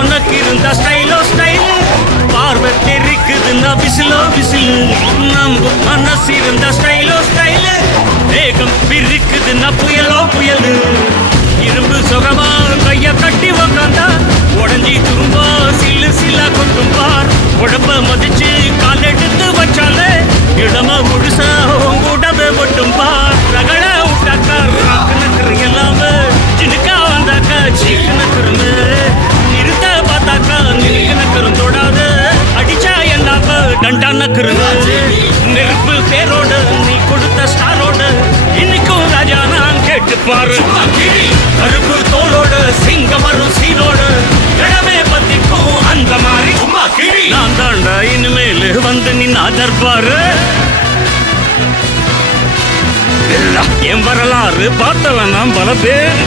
உனக்கு இருந்த ஸ்டைலோ ஸ்டைல் பார்வை தெரிக்குதுன்னா விசிலோ விசில் நம்ம மனசு இருந்த ஸ்டைலோ ஸ்டைல் வேகம் பிரிக்குதுன்னா புயலோ புயல் இரும்பு சுகமா கைய கட்டி உக்காந்தா உடஞ்சி துரும்பா சில்லு சில்லா கொட்டும் பார் உடம்ப மதிச்சு கால் எடுத்து வச்சாலே இடமா முழுசா உங்கூடவே மட்டும் பார் ரகட விட்டாக்கா ராக்கு நக்கரு எல்லாமே சினுக்கா வந்தாக்கா சீக்கு நக்கருமே நிறுத்த பார்த்தாக்கா நிறுக்கு நக்கரும் தொடாது அடிச்சா என்னாப்ப டண்டா நக்கருங்க நெருப்பு பேரோட நீ கொடுத்த ஸ்டாரோட இன்னைக்கும் ராஜா நான் கேட்டு பாரு கருப்பு தோளோட சிங்கம் வரும் சீனோட இடமே பத்திக்கும் அந்த மாதிரி நான் தாண்டா இனிமேல் வந்து நின்னா தர்பாரு என் வரலாறு பார்த்தவன் நான் பல பேர்